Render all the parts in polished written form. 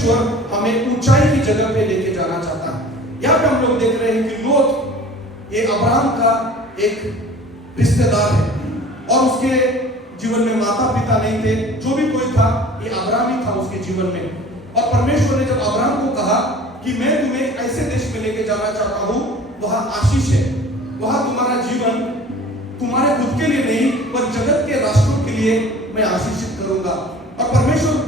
परमेश्वर हमें ऊंचाई की जगह पे लेके जाना चाहता है। यहाँ पे हम लोग देख रहे हैं कि लोत ये अब्राहम का एक रिश्तेदार है और उसके जीवन में माता पिता नहीं थे, जो भी कोई था ये अब्राहम ही था उसके जीवन में। और परमेश्वर ने जब अब्राहम को कहा कि मैं तुम्हें ऐसे देश में लेके जाना चाहता हूँ वहां आशीष है, वहां तुम्हारा जीवन तुम्हारे खुद के लिए नहीं पर जगत के राष्ट्रों के लिए मैं आशीषित करूंगा। और परमेश्वर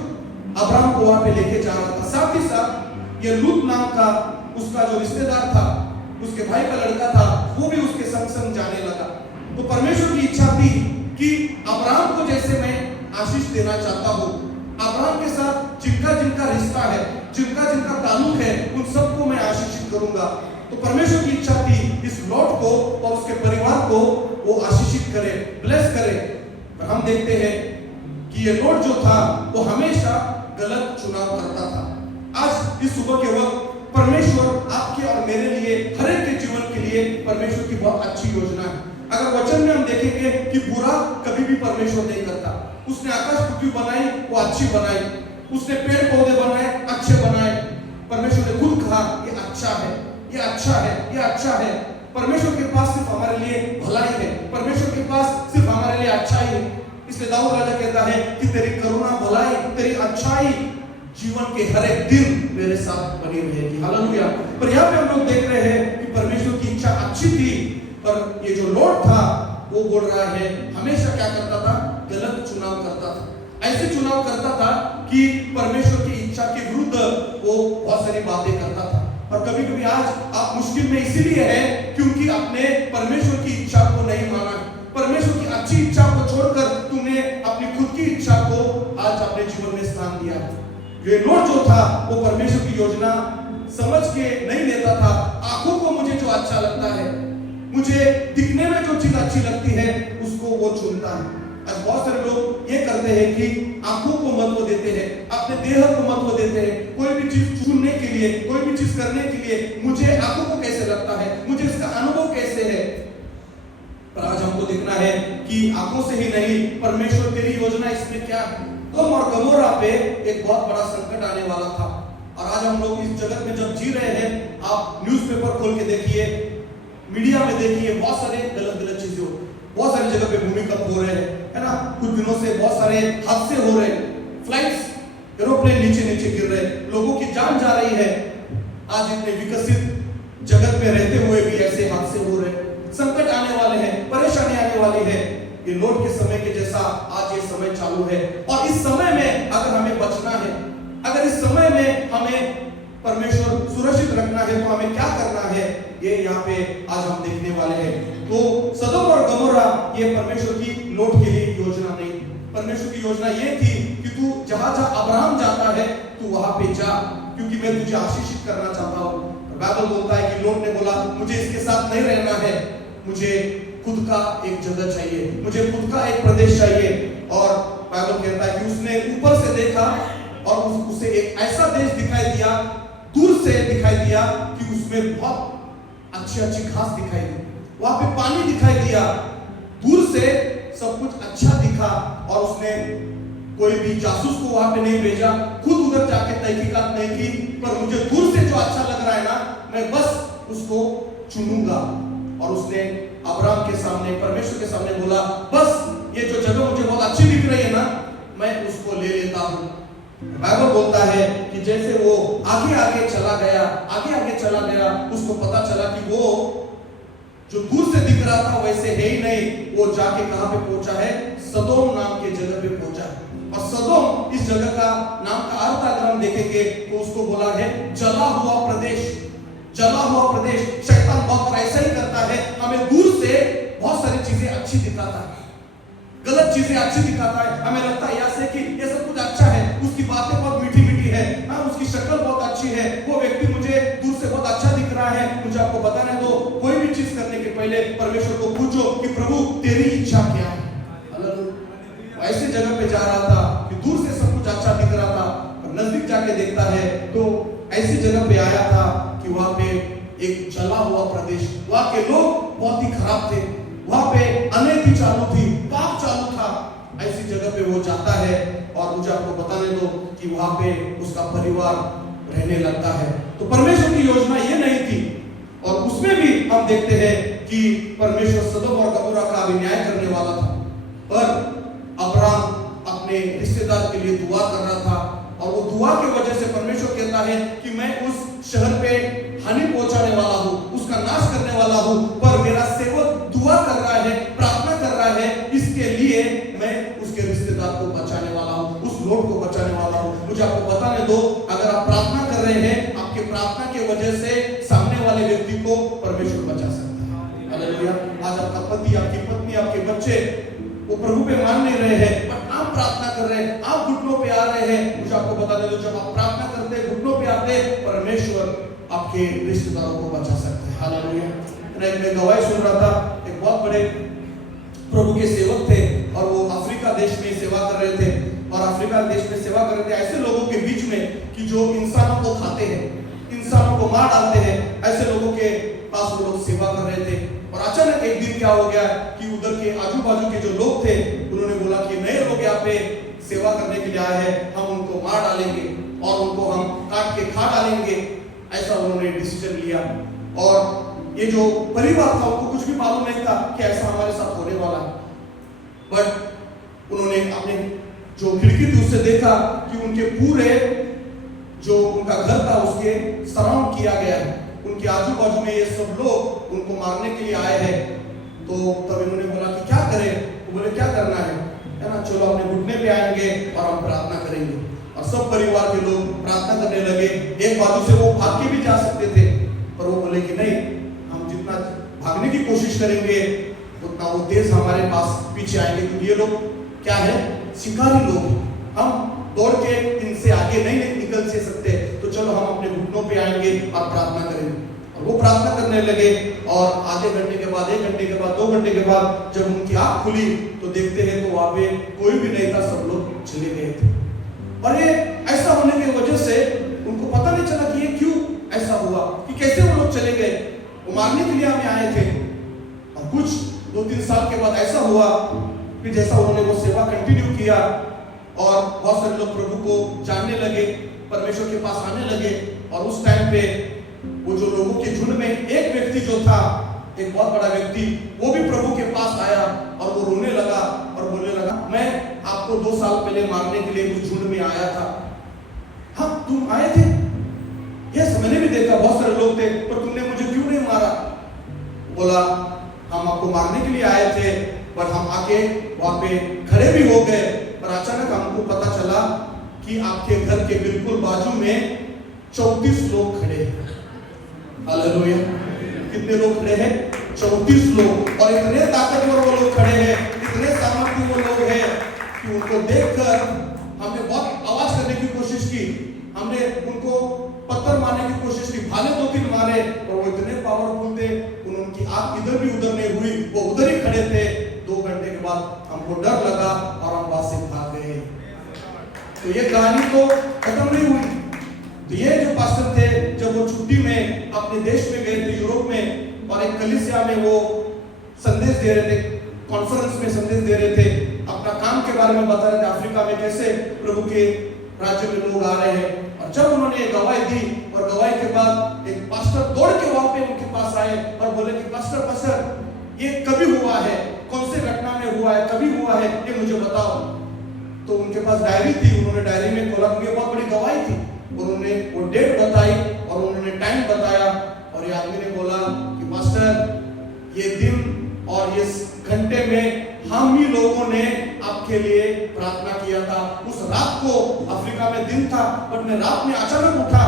अब्राहम को वहां पे लेके जा रहा था। साथ ही साथ ये लूत नाम का उसका जो रिश्तेदार था, उसके भाई का लड़का था, वो भी उसके संग संग जाने लगा। तो परमेश्वर की इच्छा थी कि अब्राहम को जैसे मैं आशीष देना चाहता हूँ, अब्राहम के साथ जिनका जिनका रिश्ता है, जिनका जिनका ताल्लुक है, उन सबको मैं आशीषित करूंगा। तो परमेश्वर की इच्छा थी इस लॉट को और उसके परिवार को वो आशीषित करे, ब्लेस करे। पर हम देखते हैं कि ये लॉट जो था वो हमेशा गलत चुनाव करता था। आज इस सुबह के वक्त परमेश्वर आपके और मेरे लिए, हर एक के जीवन के लिए परमेश्वर की बहुत अच्छी योजना है। अगर वचन में हम देखेंगे कि बुरा कभी भी परमेश्वर नहीं करता। उसने आकाश पृथ्वी बनाई, वो अच्छी बनाई। उसने पेड़ पौधे बनाए, अच्छे बनाए। परमेश्वर ने खुद कहा ये अच्छा है, ये अच्छा है, ये अच्छा है। परमेश्वर के पास सिर्फ हमारे लिए भलाई है, परमेश्वर के पास सिर्फ हमारे लिए अच्छाई है। इसलिए दाऊद राजा कहता है कि तेरी करुणा, भलाई, तेरी अच्छाई जीवन के हर एक दिन मेरे साथ बनी रहेगी। हालेलुया। पर यहाँ पे हम लोग देख रहे हैं कि परमेश्वर की इच्छा अच्छी थी, पर ये जो लॉट था वो बोल रहा है हमेशा क्या करता था, गलत चुनाव करता था। ऐसे चुनाव करता था कि परमेश्वर की इच्छा के विरुद्ध वो बहुत सारी बातें करता था। और कभी कभी आज आप मुश्किल में इसीलिए है क्योंकि आपने परमेश्वर की इच्छा को नहीं माना। परमेश्वर की अच्छी इच्छा को छोड़कर तुमने अपनी खुद की इच्छा को आज अपने जीवन में स्थान दिया। ये लॉट जो था वो परमेश्वर की योजना समझ के नहीं लेता था। आंखों को मुझे जो अच्छा लगता है, मुझे दिखने में जो चीज अच्छी लगती है उसको वो चुनता है। आज बहुत सारे लोग ये करते हैं कि आंखों को महत्व देते हैं, अपने देह को महत्व देते हैं। कोई भी चीज चुनने के लिए, कोई भी चीज करने के लिए मुझे आंखों को कैसे लगता है, मुझे इसका अनुभव कैसे है। पर आज हमको देखना है कि आंखों से ही नहीं, परमेश्वर तेरी योजना इसमें क्या है। सदोम और गमोरा पे एक बहुत बड़ा संकट आने वाला था। और आज हम लोग इस जगत में जब जी रहे हैं, आप न्यूज़पेपर खोल के देखिए, मीडिया में देखिए, बहुत सारे गलत गलत चीजें हो, बहुत सारी जगह पे भूमिकंप हो रहे हैं, है ना। कुछ दिनों से बहुत सारे हादसे हो रहे हैं, फ्लाइट्स, एरोप्लेन नीचे नीचे गिर रहे हैं, लोगों की जान जा रही है। आज इतने विकसित जगत में रहते हुए भी ऐसे हादसे हो रहे हैं। संकट आने वाले हैं, परेशानी आने वाली है। ये लॉट के समय के जैसा आज ये समय चालू है। और इस समय में अगर हमें बचना है, अगर इस समय में हमें परमेश्वर सुरक्षित रखना है, तो हमें क्या करना है, ये यहाँ पे आज हम देखने वाले हैं। तो सदोम और गमोरा ये परमेश्वर की लॉट के लिए योजना नहीं। परमेश्वर की योजना ये थी कि तू जहां जहां अब्राहम जाता है तू वहां पे जा, क्योंकि मैं तुझे आशीषित करना चाहता हूँ। बाइबल बोलता है कि लॉट ने बोला मुझे इसके साथ नहीं रहना है, मुझे खुद का एक जगह चाहिए, मुझे खुद का एक प्रदेश चाहिए। और बाइबल कहता है कि उसने ऊपर से देखा और उसे एक ऐसा देश दिखाई दिया, दूर से दिखाई दिया कि उसमें बहुत अच्छी अच्छी घास दिखाई दी, वहां पे पानी दिखाई दिया, दूर से सब कुछ अच्छा दिखा। और उसने कोई भी जासूस को वहां पे नहीं भेजा, खुद उधर जाके तहकीकात नहीं की, पर मुझे दूर से जो अच्छा लग रहा है ना, मैं बस उसको चुनूंगा। और उसने अब्राहम के सामने, परमेश्वर के सामने बोला, बस ये जो जगह मुझे बहुत अच्छी दिख रही है ना, मैं उसको ले लेता हूँ। बाइबल बोलता है कि जैसे वो आगे आगे चला गया, आगे आगे चला गया, उसको पता चला कि वो जो दूर से दिख रहा था वैसे है ही नहीं। वो जाके कहां पे पहुंचा है, सदोम नाम के जगह पे पहुंचा है। और सदोम इस जगह का नाम का अर्थ अगर हम देखेंगे तो उसको बोला है जला हुआ प्रदेश। जला हुआ प्रदेश। शैतान बहुत ऐसा ही करता है, हमें दूर से बहुत सारी चीजें अच्छी दिखाता है, गलत चीजें अच्छी दिखाता है। हमें लगता है ऐसे कि ये सब कुछ अच्छा है, उसकी बातें बहुत मीठी मीठी है, हाँ उसकी शक्ल बहुत अच्छी है, वो व्यक्ति मुझे दूर से बहुत अच्छा दिख रहा है। मुझे आपको बताने दो, कोई भी चीज करने के पहले परमेश्वर को पूछो कि प्रभु तेरी इच्छा क्या है। ऐसी जगह पे जा रहा था कि दूर से सब कुछ अच्छा दिख रहा था, और नजदीक जाके देखता है तो ऐसी जगह पे आया था कि वहां पे एक जला हुआ प्रदेश, वहां के लोग बहुत ही खराब थे, वहां पे अनैतिक चालू थी, पाप चालू था। ऐसी जगह पे वो जाता है और मुझे आपको बताने दो कि वहां पे उसका परिवार रहने लगता है। तो परमेश्वर की योजना ये नहीं थी, और उसमें भी हम देखते हैं कि परमेश्वर सदोम और गमोरा का भी न्याय करने वाला था, पर अब्राहम अपने रिश्तेदार के लिए दुआ कर रहा था, और वो दुआ की वजह से परमेश्वर कहता है कि मैं उस शहर पे हानि पहुंचाने वाला हूँ, उसका नाश करने वाला हूँ, पर मेरा सेवक दुआ कर रहा है, प्रार्थना कर रहा है, इसके लिए मैं उसके रिश्तेदार को बचाने वाला हूँ, उस लोट को बचाने वाला हूँ। मुझे आपको बताने दो, अगर आप प्रार्थना कर रहे हैं, आपके प्रार्थना की वजह से सामने वाले व्यक्ति को परमेश्वर बचा सकता है। हालेलुया। आज आपका पति, आपकी पत्नी, आपके बच्चे वो प्रभु पे मान नहीं रहे हैं, पर आप प्रार्थना कर रहे हैं, आप घुटनों पे आ रहे हैं। मुझे आपको बता दे दो, जब आप प्रार्थना करते हैं, घुटनों पे आते हैं, परमेश्वर आपके रिश्तेदारों को बचा सकते हैं। हालेलुया। मैं गवाही सुन रहा था, एक बहुत बड़े प्रभु के सेवक थे और वो अफ्रीका देश में सेवा कर रहे थे, और अफ्रीका देश में सेवा कर रहे थे ऐसे लोगों के बीच में कि जो इंसानों को खाते हैं, इंसानों को मार डालते हैं, ऐसे लोगों के पास वो लोग सेवा कर रहे थे। और अचानक एक दिन क्या हो गया कि उधर के आजू बाजू के जो लोग थे, उन्होंने बोला कि नए लोग यहाँ पे सेवा करने के लिए आए हैं, हम उनको मार डालेंगे और उनको हम काट के खा डालेंगे। ऐसा उन्होंने डिसीजन लिया, और ये जो परिवार था उनको कुछ भी मालूम नहीं था कि ऐसा हमारे साथ होने वाला है। बट उन्होंने अपने जो खिड़की थी उससे देखा कि उनके पूरे जो उनका घर था उसके सराउंड किया गया है, उनके आजू बाजू में ये सब लोग उनको मारने के लिए आए हैं। तो तब इन्होंने बोला कि क्या करें? वो बोले क्या करना है ना, चलो अपने घुटने पे आएंगे और हम प्रार्थना करेंगे। और सब परिवार के लोग प्रार्थना करने लगे। एक बाजू से वो भाग के भी जा सकते थे, पर वो बोले कि नहीं, हम जितना भागने की कोशिश करेंगे उतना वो देश हमारे पास पीछे आएंगे, क्योंकि ये लोग क्या है, शिकारी लोग, हम दौड़ के इनसे आगे नहीं निकल से सकते, तो चलो हम अपने घुटनों पे आएंगे और प्रार्थना करेंगे। और वो प्रार्थना करने लगे, और आधे घंटे के बाद, 1 घंटे के बाद, 2 घंटे के बाद जब उनकी आंख खुली तो देखते हैं तो वहां पे कोई भी नहीं था, सब लोग चले गए थे। और ये ऐसा होने की वजह से उनको पता नहीं चला कि ये क्यों ऐसा हुआ, कि कैसे वो लोग चले गए। वो मारने के लिए हमें आए थे। और कुछ 2-3 साल के बाद ऐसा हुआ कि जैसा उन्होंने वो सेवा कंटिन्यू किया, और बहुत सारे लोग प्रभु को जानने लगे, परमेश्वर के पास आने लगे। और उस टाइम पे वो जो लोगों के झुंड में एक व्यक्ति जो था, एक बहुत बड़ा व्यक्ति, वो भी प्रभु के पास आया और वो रोने लगा और बोलने लगा, मैं आपको 2 साल पहले मारने के लिए उस झुंड में आया था। हाँ, तुम आए थे? यस, मैंने भी देखा, बहुत सारे लोग थे, पर तुमने मुझे क्यों नहीं मारा? बोला, हम आपको मारने के लिए आए थे, पर हम आके वहां पे खड़े भी हो गए, पर अचानक हमको पता चला कि आपके घर के बिल्कुल बाजू में 34 लोग खड़े हैं। हालेलुया। कितने लोग खड़े हैं? 34 लोग। और इतने ताकतवर वो लोग खड़े हैं, इतने सामर्थ्य वो लोग हैं कि उनको देखकर हमने बहुत आवाज करने की कोशिश की, हमने उनको पत्थर मारने की कोशिश की, भाले 2-3 मारे, और वो इतने पावरफुल थे, उनकी आंख इधर भी उधर नहीं हुई, वो उधर ही खड़े थे। 2 घंटे के बाद हमको डर लगा और हम वहां से भाग गए। तो ये कहानी तो खत्म नहीं हुई। तो ये जो पास्टर थे, जब वो छुट्टी में अपने देश में गए थे, यूरोप में, और एक कलीसिया में वो संदेश दे रहे थे, कॉन्फ्रेंस में संदेश दे रहे थे, अपना काम के बारे में बता रहे थे, अफ्रीका में कैसे प्रभु के राज्य में लोग आ रहे हैं। और जब उन्होंने गवाही दी, और गवाही के बाद एक पास्टर दौड़ के वहां पे उनके पास आए और बोले कि पास्टर, ये कभी हुआ है? कौन से घटना में हुआ है? कभी हुआ है? ये मुझे बताओ। तो उनके पास डायरी थी, उन्होंने डायरी में खोला, क्योंकि बहुत बड़ी गवाही थी। उन्होंने वो डेट बताई और उन्होंने टाइम बताया, और ये आदमी ने बोला कि पास्टर, ये दिन और इस घंटे में हम ही लोगों ने आपके लिए प्रार्थना किया था। उस रात को अफ्रीका में दिन था, बट मैं रात में अचानक उठा,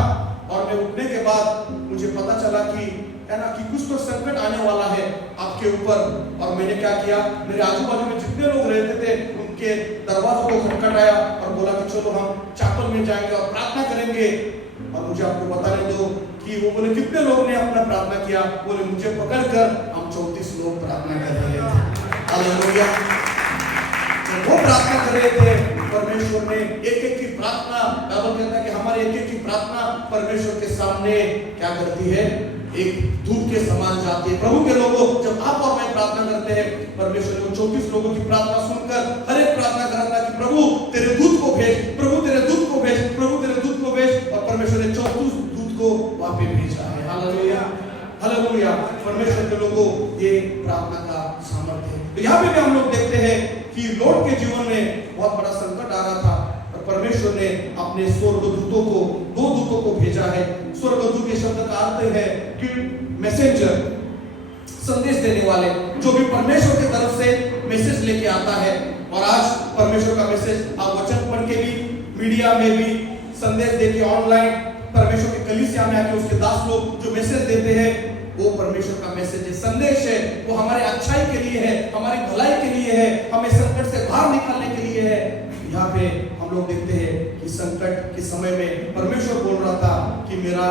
और मैं उठने के बाद मुझे पता चला कि है ना, कि कुछ तो संकट आने वाला है आपके ऊपर। और मैंने क्या किया, मेरे आजू बाजू में जितने लोग रहते थे उनके दरवाजों को खटखटाया और बोला कि चलो हम चैपल में जाएंगे और प्रार्थना करेंगे। और मुझे आपको बताने दो कि वो बोले कितने लोग ने अपना प्रार्थना किया? बोले मुझे पकड़कर हम 34 लोग प्रार्थना कर रहे थे। हालेलुया। वो प्रार्थना कर रहे थे, परमेश्वर ने एक-एक की प्रार्थना, बाइबल कहता है कि हमारे एक-एक की प्रार्थना परमेश्वर के सामने क्या करती है? एक धूप के समान जाती है। प्रभु के लोगों, जब आप और मैं प्रार्थना करते हैं, परमेश्वर ने 34 लोगों की प्रार्थना सुनकर हर एक प्रार्थना करा था कि प्रभु तेरे दूत को भेज, प्रभु तेरे दूत को भेज, प्रभु तेरे दूत को भेज, और परमेश्वर ने 34 दूत को वहां पे भेजा है। Hallelujah, hallelujah. परमेश्वर के लोगों, ये प्रार्थना का सामर्थ्य है। तो यहाँ पे भी हम लोग देखते हैं कि लॉर्ड के जीवन में बहुत बड़ा संकट आ रहा था, परमेश्वर ने अपने स्वर्गदूतों को, 2 दूतों को भेजा है। स्वर्गदूत के शब्द का अर्थ है कि मैसेंजर, संदेश देने वाले, जो भी परमेश्वर की तरफ से मैसेज लेके आता है। और आज परमेश्वर का मैसेज आप वचन पढ़ के भी, मीडिया में भी संदेश देके, ऑनलाइन परमेश्वर के कलीसिया में आके उसके दास लोग जो मैसेज देते हैं, वो परमेश्वर का मैसेज है, संदेश है। वो हमारे अच्छाई के लिए है, हमारी भलाई के लिए है, हमें संकट से बाहर निकालने के लिए है। यहाँ पे हम लोग देखते हैं कि संकट के समय में परमेश्वर बोल रहा था कि मेरा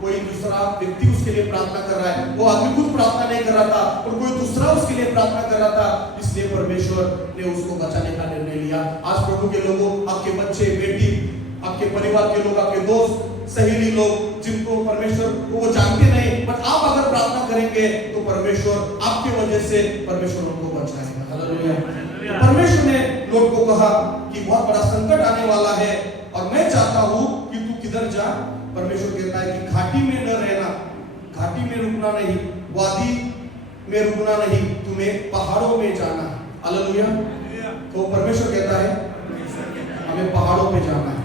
कोई दूसरा व्यक्ति उसके लिए प्रार्थना कर रहा है। वो आदमी खुद प्रार्थना नहीं कर रहा था, और कोई दूसरा उसके लिए प्रार्थना कर रहा था, इसलिए परमेश्वर ने उसको बचाने का निर्णय लिया। आज प्रभु के लोगों, आपके बच्चे, बेटी, आपके परिवार के लोग, आपके दोस्त, सहेली लोग, जिनको परमेश्वर को वो जानते नहीं, बट आप अगर प्रार्थना करेंगे तो परमेश्वर आपकी वजह से परमेश्वर उनको बचाएगा। हालेलुया। परमेश्वर ने लोग को कहा कि बहुत बड़ा संकट आने वाला है, और मैं चाहता हूं कि तू किधर जा। परमेश्वर कहता है कि घाटी में न रहना, घाटी में रुकना नहीं, वादी में रुकना नहीं, तुम्हें पहाड़ों में जाना है। हालेलुया। तो परमेश्वर कहता है हमें पहाड़ों पे जाना है।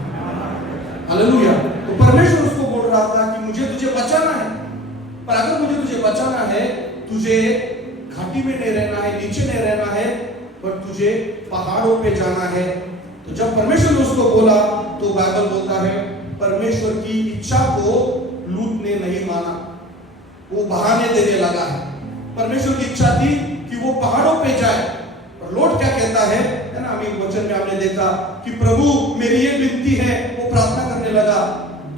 हालेलुया। तो परमेश्वर उसको बोल रहा था कि मुझे तुझे बचाना है, पर अगर मुझे तुझे बचाना है, तुझे घाटी में नहीं रहना है, नीचे नहीं रहना है, पर तुझे पहाड़ों पे जाना है। तो जब परमेश्वर ने उसको बोला, तो बाइबल बोलता है परमेश्वर की इच्छा को लूत ने नहीं माना, वो बहाने देने लगा है। परमेश्वर की इच्छा थी कि वो पहाड़ों पे जाए, और लॉर्ड क्या कहता है ना, अभी वचन में हमने देखा कि प्रभु मेरी ये विनती है, वो प्रार्थना करने लगा,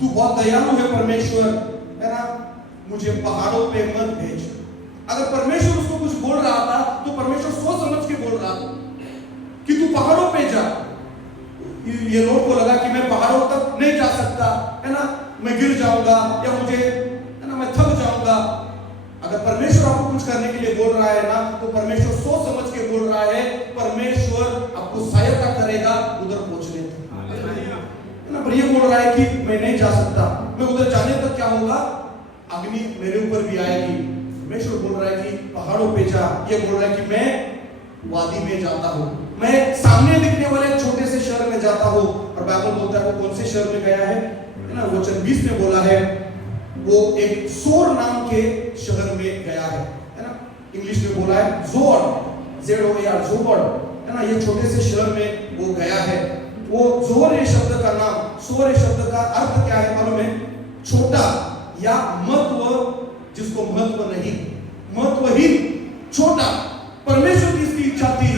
तू बहुत दयालु है परमेश्वर, है ना, मुझे पहाड़ों पे मत भेज। अगर परमेश्वर उसको कुछ बोल रहा था, तो परमेश्वर सोच समझ के बोल रहा था कि तू पहाड़ों पे जा। ये लोग को लगा कि मैं पहाड़ों तक नहीं जा सकता, है ना, मैं गिर जाऊंगा, या मुझे, है ना, मैं थक जाऊंगा। अगर परमेश्वर आपको कुछ करने के लिए बोल रहा है ना, तो परमेश्वर सोच समझ के बोल रहा है, परमेश्वर आपको सहायता करेगा उधर पहुंचने तक, है ना। पर ये बोल रहा है कि मैं नहीं जा सकता, मैं उधर जाने तक क्या होगा, अग्नि मेरे ऊपर भी आएगी। परमेश्वर बोल रहा है कि पहाड़ों पे जा। ये बोल रहा है कि मैं वादी में जाता हूँ, मैं सामने दिखने वाले छोटे से शहर में जाता हूँ। और बाइबल बोलता है वो कौन से शहर में गया है ना, वचन 20 में बोला है वो एक सोर नाम के शहर में गया है ना। इंग्लिश में बोला है जोर, ZOAR, जोर, है ना। ये छोटे से शहर में वो गया है। वो जोर ये शब्द का नाम, सोर ये शब्द का अर्थ क्या है मालूम है? छोटा या महत्व, जिसको महत्व नहीं, महत्वहीन, छोटा। परमेश्वर की इसकी इच्छा थी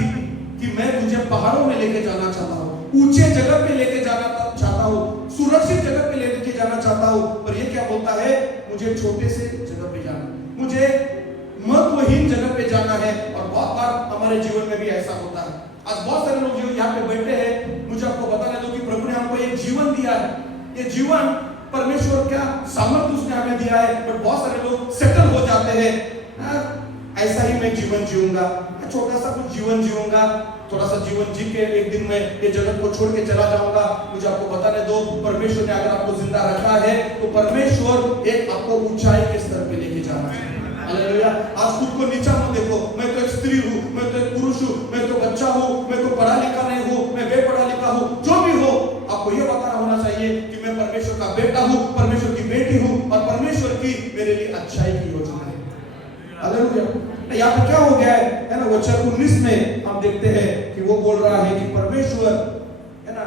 कि मैं तुझे पहाड़ों में लेके जाना चाहता हूँ, ऊंचे जगह पे लेके जाना चाहता हूँ, सुरक्षित जगह पे लेके जाना चाहता हूँ। पर ये क्या बोलता है, मुझे छोटे से जगह पे जाना, मुझे महत्वहीन जगह पे जाना है। और बहुत बार हमारे जीवन में भी ऐसा होता है। आज बहुत सारे लोग जो यहाँ पे बैठे हैं, मुझे आपको बताने दो कि प्रभु ने हमको एक जीवन दिया है। ये जीवन परमेश्वर क्या सामर्थ्य उसने हमें दिया है। पर बहुत सारे लोग सेटल हो जाते हैं, ऐसा ही मैं जीवन जीऊंगा, छोटा सा कुछ जीवन जीऊंगा, थोड़ा सा जीवन जी के एक दिन में ये जगत को छोड़ के चला जाऊंगा। मुझे आपको बताने दो, परमेश्वर ने अगर आपको जिंदा रखा है, तो परमेश्वर एक आपको ऊंचाई के स्तर पे लेके जाना है। हालेलुया। आज खुद को नीचा मत देखो, मैं तो एक स्त्री हूँ, मैं तो एक पुरुष हूँ, मैं तो बच्चा हूँ, मैं तो पढ़ा लिखा नहीं हूँ, मैं बेपढ़ा लिखा हूँ, जो भी हो, आपको ये बताना होना चाहिए कि मैं परमेश्वर का बेटा हूँ, परमेश्वर की बेटी हूँ, और परमेश्वर की मेरे लिए अच्छाई की योजना है। हालेलुया। यहाँ पे क्या हो गया है ना, वचन 19 में हम देखते हैं कि वो बोल रहा है कि परमेश्वर, है ना,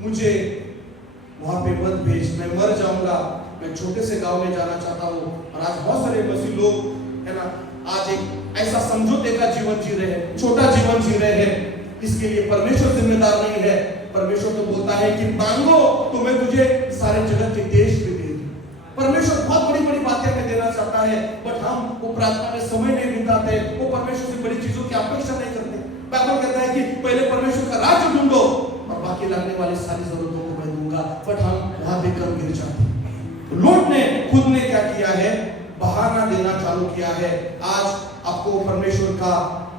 मुझे वहां पे मत भेज, मैं मर जाऊंगा, मैं छोटे से गांव में जाना चाहता हूँ। और आज बहुत सारे मसीह लोग, है ना, आज एक ऐसा समझौते का जीवन जी रहे हैं, छोटा जीवन जी रहे हैं। इसके लिए परमेश्वर जिम्मेदार नहीं है। परमेश्वर तो बोलता है कि मांगो तो मैं तुझे सारे जगत के देश भी दे दूं। परमेश्वर बहुत बड़ी बड़ी बातें हमें देना चाहता है, बट हम वो प्रार्थना में समय नहीं बिताते, वो परमेश्वर से बड़ी चीजों की अपेक्षा नहीं करते। बाइबल कहता है कि पहले परमेश्वर का राज्य ढूंढो और बाकी लगने वाली सारी जरूरतों को मैं दूंगा, बट हम वहां भी कम गिर जाते। तो लॉर्ड ने खुद ने क्या किया है, बहाना देना चालू किया है। आज आपको परमेश्वर का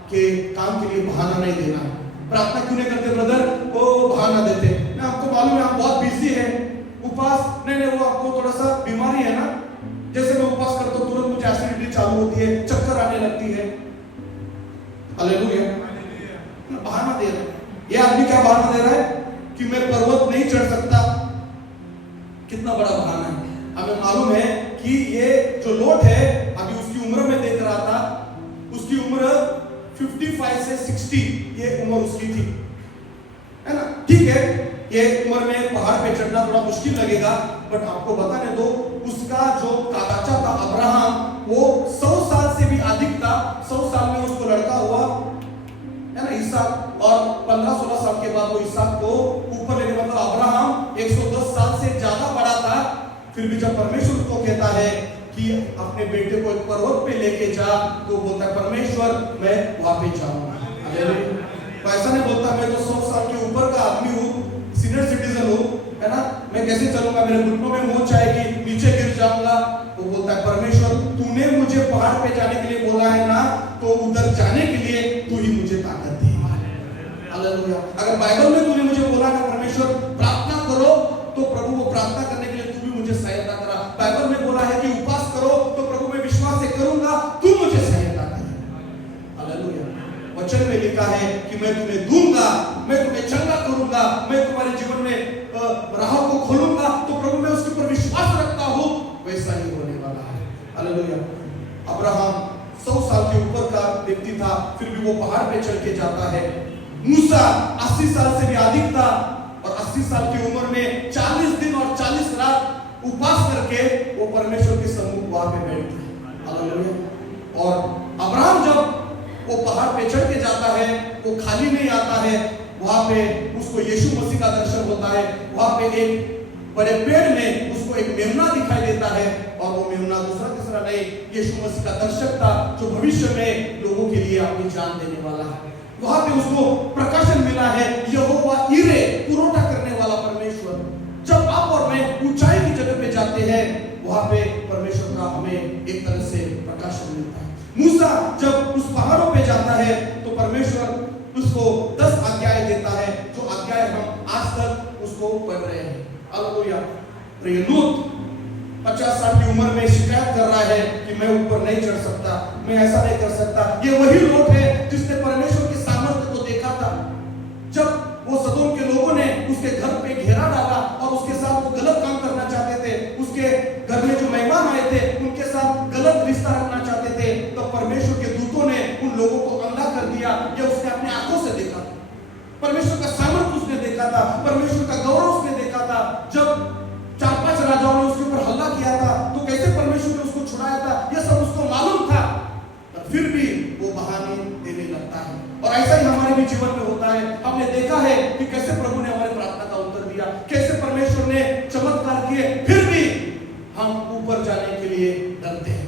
के काम के लिए बहाना नहीं देना है। प्रार्थना क्यों नहीं करते ब्रदर? वो बहाना देते। मैं आपको मालूम है आप बहुत बिजी है, उपवास नहीं वो आपको थोड़ा सा बीमारी है ना, जैसे मैं उपवास करता हूँ तुरंत मुझे एसिडिटी चालू होती है, चक्कर आने लगती है। हालेलुया, बहाना दे रहा है। ये आदमी क्या बहाना दे रहा है कि मैं पर्वत नहीं चढ़ सकता। कितना बड़ा बहाना है। हमें मालूम है कि ये जो लोट है, अभी उसकी उम्र में देख रहा था, उसकी उम्र 55 से 60 ये उम्र उसकी थी, है ना। ठीक है, ये उम्र में पहाड़ पे चढ़ना थोड़ा मुश्किल लगेगा, बट आपको बताने दो उसका जो चाचा था अब्राहम, वो 100 साल से भी अधिक था। 100 साल में उसको लड़का हुआ, है ना, इसहाक, और 15-16 साल के बाद वो इसहाक को ऊपर लेने, मतलब अब्राहम 110 साल से ज्यादा बड़ा था। फिर भी जब परमेश्वर को कहता है कि अपने बेटे को एक पर्वत पे लेके जा, तो बोलता है परमेश्वर मैं वहां पे जाऊंगा। तो ऐसा नहीं बोलता मैं तो 100 साल के ऊपर का आदमी हूँ, सीनियर सिटीजन हूँ, है ना, मैं कैसे चलूंगा, मेरे घुटनों में मोच आएगी, नीचे गिर जाऊंगा। वो बोलता है परमेश्वर तूने मुझे पहाड़ पे जाने के लिए बोला है ना, तो उधर जाने के लिए तू ही मुझे ताकत दे। हालेलुया। अगर बाइबल में तूने मुझे बोला ना परमेश्वर प्रार्थना करो, तो प्रभु वो प्रार्थना करने के लिए तू भी मुझे सहायता करा। बाइबल में बोला है कि उपवास करो, तो प्रभु मैं विश्वास से करूंगा, तू मुझे सहायता कर। हालेलुया। वचन में लिखा है कि मैं तुम्हें दूंगा, मैं तुम्हें चंगा करूंगा, मैं तुम्हारे जीवन में राह को खोलूंगा। तो प्रभु मैं उसके ऊपर विश्वास रखता हूं, वैसा ही होने वाला है। हालेलुया। अब्राहम 100 साल के ऊपर का व्यक्ति था, फिर भी वो पहाड़ पे चढ़ के जाता है। मूसा 80 साल से भी अधिक था, और 80 साल की उम्र में 40 दिन और 40 रात उपवास करके वो परमेश्वर के सम्मुख वहां पे बैठता है। हालेलुया। और अब्राहम जब वो पहाड़ पे चढ़ के जाता है, वो खाली नहीं आता है। वहां पे उसको यीशु मसीह का दर्शन होता है। वहां पे एक बड़े पेड़ में उसको एक मेमना दिखाई देता है, और वो मेमना दूसरा तीसरा नहीं, यीशु मसीह का दर्शक था, जो भविष्य में लोगों के लिए अपनी जान देने वाला है। वहां पे उसको प्रकाशन मिला है, यहोवा यिरे, पुरोटा करने वाला परमेश्वर। जब आप और मैं ऊंचाई की जगह पे जाते हैं, वहां पे परमेश्वर का हमें एक तरह से प्रकाशन मिलता है। मूसा जब उस पहाड़ों पे जाता है, तो परमेश्वर उसको 10 आज्ञाएं देता है, जो आज्ञाएं हम आज तक उसको पढ़ रहे हैं। हालेलुया। तो ये लूत 50 साल की उम्र में शिकायत कर रहा है कि मैं ऊपर नहीं चढ़ सकता, मैं ऐसा नहीं कर सकता। ये वही लोट है जिसने परमेश्वर की सामर्थ्य को देखा था। जब वो सदोम के लोगों ने उसके घर पे घेरा डाला और उसके साथ वो गलत काम करना चाहते थे, उसके घर में जो मेहमान आए थे उनके साथ गलत रिश्ता रखना चाहते थे, तो परमेश्वर के दूतों ने उन लोगों को अंधा कर दिया। ये उसने अपने आंखों से देखा था। परमेश्वर का सामर्थ्य उसने देखा था, परमेश्वर का गौरव उसने देखा था। जब 4-5 राजाओं ने उसके ऊपर हमला किया था, तो कैसे परमेश्वर ने उसको छुड़ाया था, यह सब उसको मालूम था। फिर भी वो बहाने देने लगता है। और ऐसा ही हमारे भी जीवन में होता है। हमने देखा है कि कैसे प्रभु ने हमारे प्रार्थना का उत्तर दिया, कैसे परमेश्वर ने चमत्कार किए, फिर भी हम ऊपर जाने के लिए डरते हैं।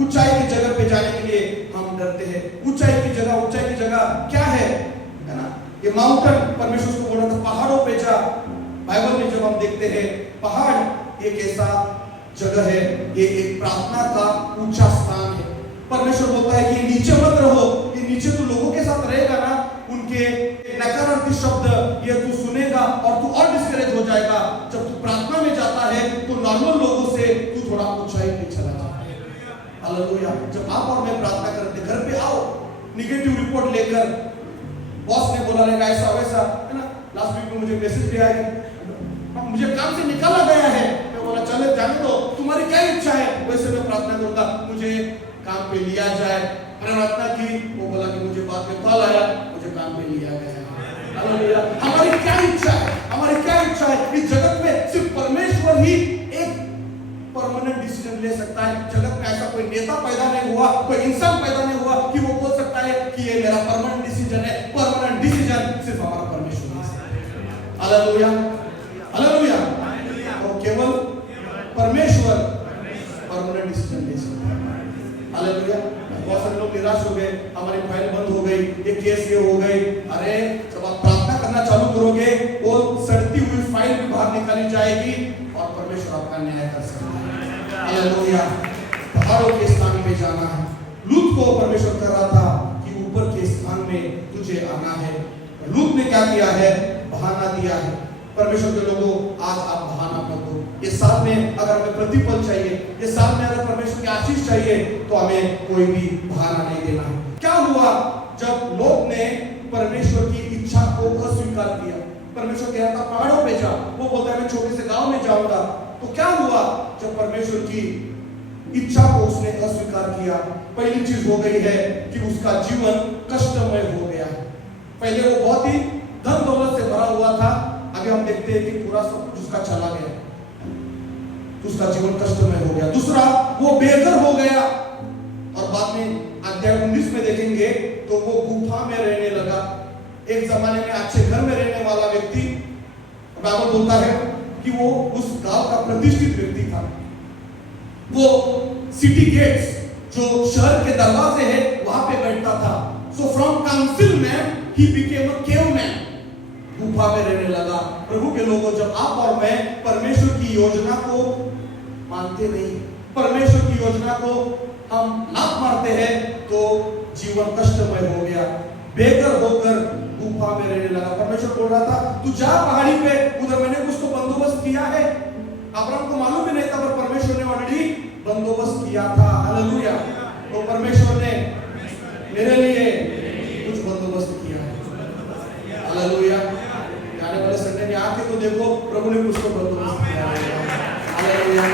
ऊंचाई की जगह पे जाने के लिए हम डरते हैं। ऊंचाई की जगह क्या है ना, ये माउंटेन, परमेश्वर को बोला था पहाड़ों पे जा। बाइबल में जब हम देखते हैं, पहाड़ एक ऐसा जगह है, ये एक प्रार्थना का ऊंचा स्थान है। परमेश्वर बोलता है कि नीचे मत रहो, ये नीचे तू लोगों के साथ रहेगा ना, उनके नकारात्मक शब्द ये तू सुनेगा और तू और डिस्करेज हो जाएगा। जब तू प्रार्थना में जाता है तो नॉर्मल लोगों से तू थोड़ा ऊंचाई पे चला जाता है। हालेलुया। जब आप और मैं प्रार्थना करते, घर पे आओ निगेटिव रिपोर्ट लेकर, बॉस ने बोला रहेगा ऐसा वैसा, है ना। लास्ट वीक में मुझे मैसेज भी आया, मुझे काम से निकाला गया है। मैं बोला चले जाने दो, तुम्हारी क्या इच्छा है वैसे मैं प्रार्थना करूंगा, मुझे काम पे लिया जाए। प्रार्थना की, वो बोला कि मुझे बाद में कॉल आया, मुझे काम पे लिया गया। हालेलुया। हमारी क्या इच्छा है, हमारी क्या इच्छा है। इस जगत में सिर्फ परमेश्वर ही एक परमानेंट डिसीजन ले सकता है। जगत में ऐसा कोई नेता पैदा नहीं हुआ, कोई इंसान पैदा नहीं हुआ कि वो बोल सकता है कि ये मेरा परमानेंट डिसीजन है। परमानेंट डिसीजन सिर्फ हमारा परमेश्वर है। Hallelujah, hallelujah. तो केवल परमेश्वर परमानेंट डिसीजन ले सकता है। हालेलुया। बहुत सारे लोग निराश हो गए, हमारी फाइल बंद हो गई, ये केस ये हो गई। अरे जब आप प्रार्थना करना चालू करोगे, वो सड़ती हुई फाइल भी बाहर निकाली जाएगी और परमेश्वर आपका न्याय कर सकता है। हालेलुया। तो पहाड़ों के स्थान में जाना है। लूत को परमेश्वर कह रहा था कि ऊपर के स्थान में तुझे आना है। लूत ने क्या किया है? बहाना दिया है। परमेश्वर के लोगों, आज आप बहाना मत दो। इस साल में अगर हमें प्रतिफल चाहिए, इस साल में अगर परमेश्वर की आशीष चाहिए, तो हमें कोई भी बहाना नहीं देना है। क्या हुआ जब लोग ने परमेश्वर की इच्छा को अस्वीकार किया? परमेश्वर कह रहा था पहाड़ों पे जाओ, वो बोलता है मैं छोटे से गांव में जाऊंगा। तो क्या हुआ जब परमेश्वर की इच्छा को उसने अस्वीकार किया? पहली चीज हो गई है कि उसका जीवन कष्टमय हो गया। पहले वो बहुत ही धन दौलत से भरा हुआ था, अभी हम देखते हैं कि पूरा सब कुछ उसका चला गया, उसका जीवन कष्टमय हो गया। दूसरा, वो बेघर हो गया, और बाद में अध्याय 19 में देखेंगे तो वो गुफा में रहने लगा। एक जमाने में अच्छे घर में रहने वाला व्यक्ति, बाइबल बोलता है कि वो उस गांव का प्रतिष्ठित व्यक्ति था। वो सिटी गेट्स, जो शहर के दरवाजे हैं, वहां पे बैठता था। So from council man he became a cave man. गुफा में रहने लगा। प्रभु के लोगों, जब आप और मैं परमेश्वर की योजना को मानते नहीं, परमेश्वर की योजना को हम लात मारते हैं, तो जीवन कष्टमय हो गया। बेघर होकर गुफा में रहने लगा। परमेश्वर बोल रहा था तू जा पहाड़ी पे, उधर मैंने कुछ तो बंदोबस्त किया है। अब्राहम को मालूम भी नहीं था, पर परमेश्वर ने ऑलरेडी बंदोबस्त किया था। हालेलुया। तो परमेश्वर ने मेरे लिए कुछ बंदोबस्त किया है। हालेलुया। आने वाले संडे में आके तो देखो, प्रभु ने कुछ तो बंदोबस्त किया है। हालेलुया।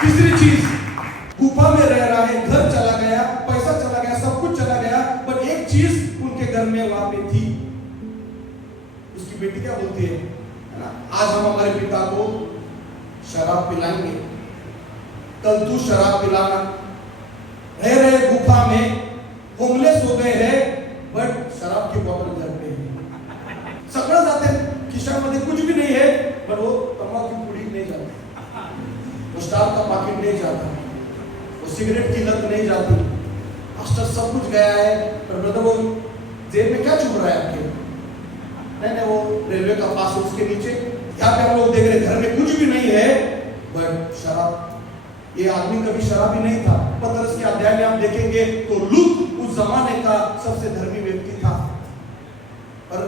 तीसरी चीज, गुफा में रह रहा है, घर चला गया, पैसा चला गया, सब कुछ चला गया, पर एक चीज उनके घर में वहां पे थी। उसकी बेटी क्या बोलती है ना, आज हम हमारे पिता को शराब पिलाएंगे, कल तू शराब पिलाना। रह रहे गुफा में, होमलेस हो गए हैं, बट शराब की बोतल घर पे है। सगळं जाते, खिशामध्ये कुछ भी नहीं है, पर वो तंबाकू की पुड़ी नहीं जाती, वो स्टार का पैकेट नहीं जाता, वो सिगरेट की लत नहीं जाती। मास्टर सब कुछ गया है, पर ब्रदर वो जेब में क्या छुप रहा है आपके? नहीं, वो रेलवे का पास है उसके नीचे। यहाँ पे हम लोग देख रहे घर में कुछ भी नहीं है, बट शराब। ये आदमी कभी शराबी नहीं था। पतरस के अध्याय में आप देखेंगे तो लूत उस जमाने का सबसे धर्मी व्यक्ति था, और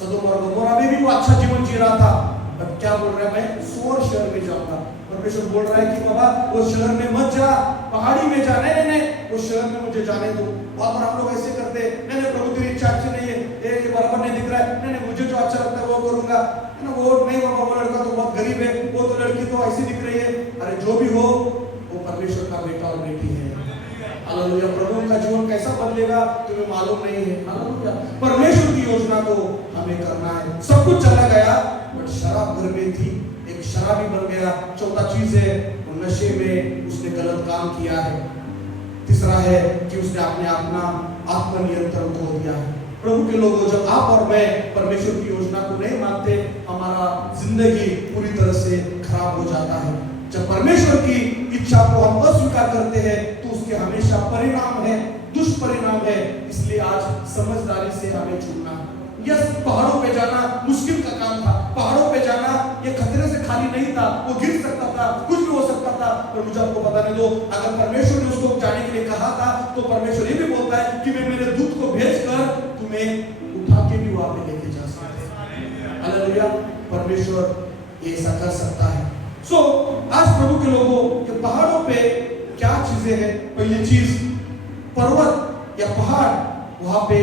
सदोम और गमोरा में भी वो अच्छा जीवन जी रहा था। पर क्या बोल रहा है, मैं सोर शहर में जाऊंगा। परमेश्वर बोल रहा है कि बाबा वो शहर में मत जा, पहाड़ी में जा। नहीं नहीं नहीं, वो शहर में मुझे जाने दो। वहां पर हम लोग ऐसे करते हैं, नहीं नहीं प्रभु तेरी इच्छा अच्छी नहीं है, ये बराबर नहीं दिख रहा है, नहीं नहीं मुझे जो अच्छा लगता है वो करूंगा, है ना। वो नहीं बाबा, वो लड़का तो बहुत गरीब है, वो तो लड़की तो ऐसी दिख रही है। अरे जो भी हो, वो परमेश्वर का बेटा और बेटी है। हालेलुया। प्रभु का जीवन कैसा बदलेगा तुम्हें मालूम नहीं है। हालेलुया। परमेश्वर की योजना को हमें करना है। सब कुछ चला गया, बट शराब घर में थी, एक शराबी बन गया। चौथा चीज है, नशे में उसने गलत काम किया है। तीसरा है कि उसने अपने अपना आत्मनियंत्रण खो दिया है। प्रभु के लोगों, जब आप और मैं परमेश्वर की योजना को नहीं मानते, हमारा जिंदगी पूरी तरह से खराब हो जाता है। जब परमेश्वर की इच्छा को हम अस्वीकार करते हैं, तो उसके हमेशा परिणाम है, दुष्परिणाम है। इसलिए आज समझदारी से हमें चुनना है। यस, पहाड़ों पे जाना मुश्किल का काम था। पहाड़ों पे जाना ये खतरे से खाली नहीं था, वो गिर सकता था, कुछ भी हो सकता था। पर मुझे आपको बताने दो, अगर परमेश्वर ने उसको जाने के लिए कहा था, तो परमेश्वर ये भी बोलता है कि मैं मेरे दूत को भेजकर तुम्हें उठा के भी वहां पे लेके जा सकता हूं। हालेलुया। परमेश्वर ये ऐसा कर सकता है। सो आज प्रभु के लोगों के पहाड़ों पे क्या चीजें हैं? पहली चीज, पर्वत या पहाड़, वहां पे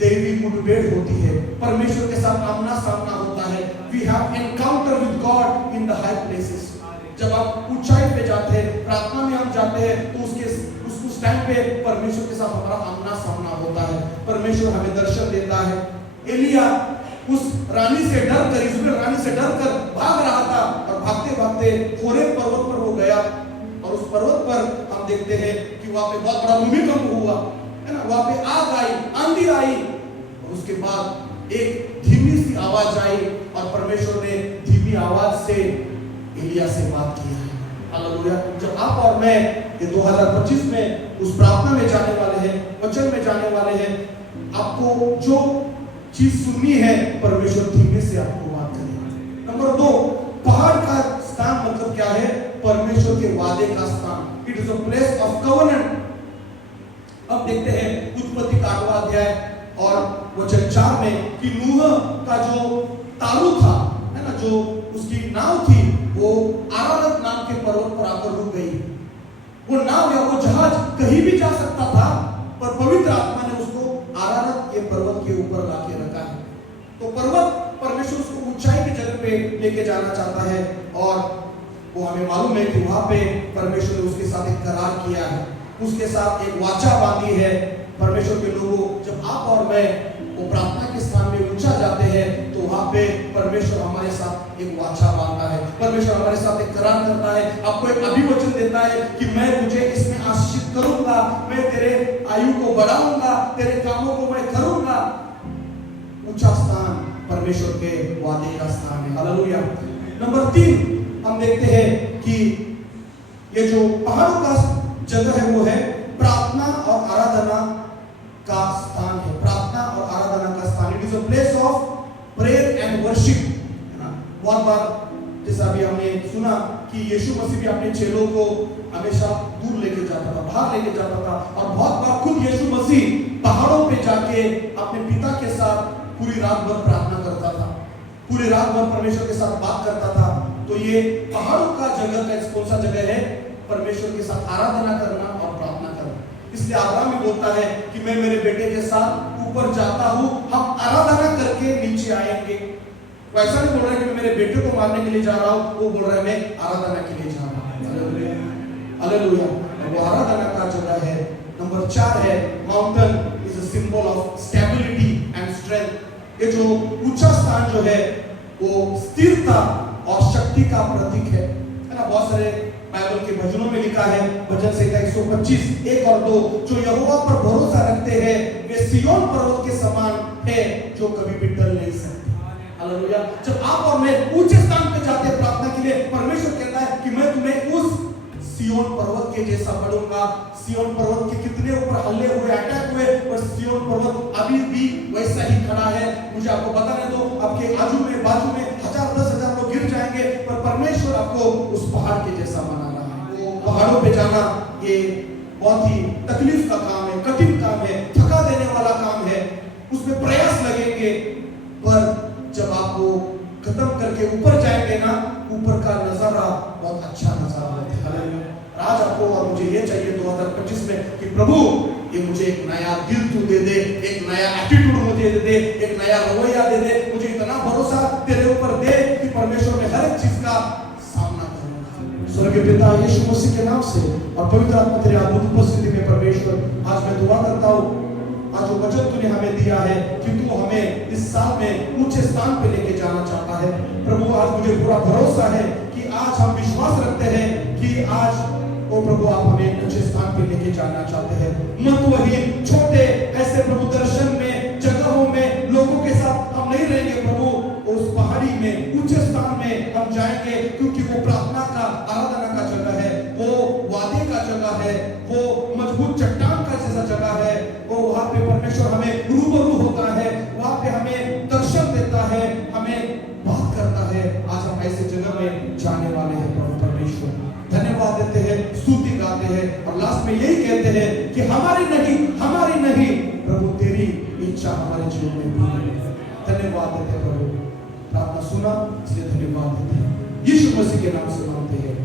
दैवी मुठभेड़ होती है, परमेश्वर के साथ आमना सामना होता है। We have encounter with God in the high places. जब आप ऊंचाई पे जाते हैं, प्रार्थना में हम जाते हैं, तो उस टाइम पे परमेश्वर के साथ हमारा आमना सामना होता है। परमेश्वर हमें दर्शन देता है। एलिया उस रानी से डरकर, इज़राइल रानी से डरकर भाग रहा था, और भागते भागते होरेब पर्वत पर वो गया, और उस पर्वत पर हम देखते हैं कि वहां पे बहुत बड़ा भूमिकंप हुआ, है ना। वहां पे आग आई, आंधी आई, और उसके बाद एक धीमी सी आवाज आई, और परमेश्वर ने धीमी आवाज से एलिया से बात की है। हालेलुया। जब आप और मैं ये 2025 में उस प्रार्थना में जाने वाले हैं, वचन में जाने वाले हैं, आपको जो चीज सुननी है, परमेश्वर धीमे से आपको बात करेगा। नंबर 2, पहाड़ का स्थान मतलब क्या है? परमेश्वर परमेश्वर के वादे का स्थान, it is a place of covenant. अब देखते हैं उत्पत्ति का 8वां अध्याय और वचन 4 में कि नूह का जो तालू था, है ना, जो उसकी नाव थी, वो आरारत नाम के पर्वत पर आकर रुक गई। वो नाव या वो जहाज कहीं भी जा सकता था, पर पवित्र आत्मा ने उसको आरारत के पर्वत के ऊपर लाके रखा है। तो पर्वत परमेश्वर उसको ऊंचाई की जगह पे लेके जाना चाहता है, और वो हमें मालूम है कि वहां पे परमेश्वर ने उसके साथ एक करार किया है, उसके साथ एक वाचा बांधी है। परमेश्वर के लोगों, जब आप और मैं वो प्रार्थना के स्थान में ऊंचा जाते हैं, तो वहां पे परमेश्वर हमारे साथ एक वाचा बांधता है, परमेश्वर हमारे साथ एक करार करता है, आपको एक अभिवचन देता है कि मैं तुझे इसमें आशीषित करूंगा, मैं तेरे आयु को बढ़ाऊंगा, तेरे कामों को मैं करूंगा। ऊंचा स्थान परमेश्वर के वादे का स्थान है। हालेलुया। नंबर 3 हम देखते हैं कि ये जो पहाड़ों का जगह है वो है प्रार्थना और आराधना का स्थान है। प्रार्थना और आराधना का स्थान, it is a place of prayer and worship. बहुत बार जैसा अभी हमने सुना कि यीशु मसीह भी अपने चेलों को हमेशा दूर लेके जाता था, बाहर लेके जाता था, और बहुत बार खुद यीशु मसीह पहाड़ों पे जाके अपने पिता के साथ पूरी रात भर प्रार्थना करता था, पूरी रात भर परमेश्वर के साथ बात करता था। तो ये पहाड़ों का जगह का कौन सा जगह है? परमेश्वर के साथ आराधना करना और प्रार्थना करना। इसलिए अब्राहम भी बोलता है कि मैं मेरे बेटे के साथ ऊपर जाता हूं, हम आराधना करके नीचे आएंगे। वो ऐसा नहीं बोल रहा है कि मैं मेरे बेटे को मारने के लिए जा रहा हूं, वो बोल रहा है मैं आराधना के लिए जा रहा हूं। हालेलुया। वो आराधना का जगह है। नंबर 4 है mountain is a symbol of stability and strength. ये जो ऊंचा स्थान जो है वो स्थिरता और शक्ति का प्रतीक है ना। बहुत सारे बाइबल के भजनों में लिखा है, भजन संहिता 125 1 और 2, जो यहोवा पर भरोसा रखते हैं वे सिय्योन पर्वत के समान है जो कभी भी टल नहीं सकते। हालेलुया। जब आप और मैं ऊंचे स्थान पे जाते हैं प्रार्थना के लिए, परमेश्वर कहता है कि मैं तुम्हें उस सिय्योन पर्वत के जैसा बढ़ूंगा। सिय्योन पर्वत के कितने ऊपर हल्ले हुए, अटैक हुए, और सिय्योन पर्वत अभी भी वैसा ही खड़ा है। मुझे आपको बताने दो, आपके आजू में बाजू में 1000-10,000 लोग गिर जाएंगे, पर परमेश्वर आपको उस पहाड़ के जैसा बना रहा है। वो पहाड़ों पे जाना ये बहुत ही तकलीफ का काम है, कठिन काम है, थका देने वाला काम है, उसमें प्रयास लगेंगे, पर जब आप वो खत्म करके ऊपर जाएंगे ना, ऊपर का नजारा बहुत अच्छा नजारा होता है। आज आपको और मुझे ये चाहिए 2025 में कि प्रभु ये मुझे एक नया दिल तू दे दे, एक नया एटीट्यूड मुझे दे दे, एक नया रवैया दे दे, मुझे इतना भरोसा तेरे ऊपर दे कि परमेश्वर में हर एक चीज का सामना करूंगा। स्वर्गीय पिता यीशु मसीह के नाम से और पवित्र आत्मा तेरे अद्भुत उपस्थिति में परमेश्वर आज मैं दुआ करता हूँ, आज जो वचन तूने हमें दिया है कि तू हमें इस साल में ऊंचे स्थान पे लेके जाना चाहता है। प्रभु आज मुझे पूरा भरोसा है कि आज हम विश्वास रखते हैं कि आज ओ प्रभु आप हमें ऊंचे स्थान पे लेके जाना चाहते हैं। महत्वहीन छोटे ऐसे प्रभु दर्शन में, जगहों में लोगों के साथ हम नहीं रहेंगे प्रभु, उस पहाड़ी में ऊंचे स्थान में हम जाएंगे, क्योंकि वो प्रार्थना का आराधना का जगह है, वो वादे का जगह है, वो मजबूत चट्टान का जैसा जगह है। वो वहां पे परमेश्वर हमें रूबरू होता है, वहां पे हमें दर्शन देता है, हमें बात करता है। आज हम ऐसे जगह में जाने वाले हैं प्रभु परमेश्वर। धन्यवाद देते हैं, स्तुति गाते हैं और लास्ट में यही कहते हैं कि हमारी नहीं प्रभु तेरी इच्छा हमारे जीवन में पूरी हो। धन्यवाद देते हैं प्रभु, प्रार्थना सुना इसलिए धन्यवाद देते हैं। यीशु मसीह के नाम से मांगते हैं।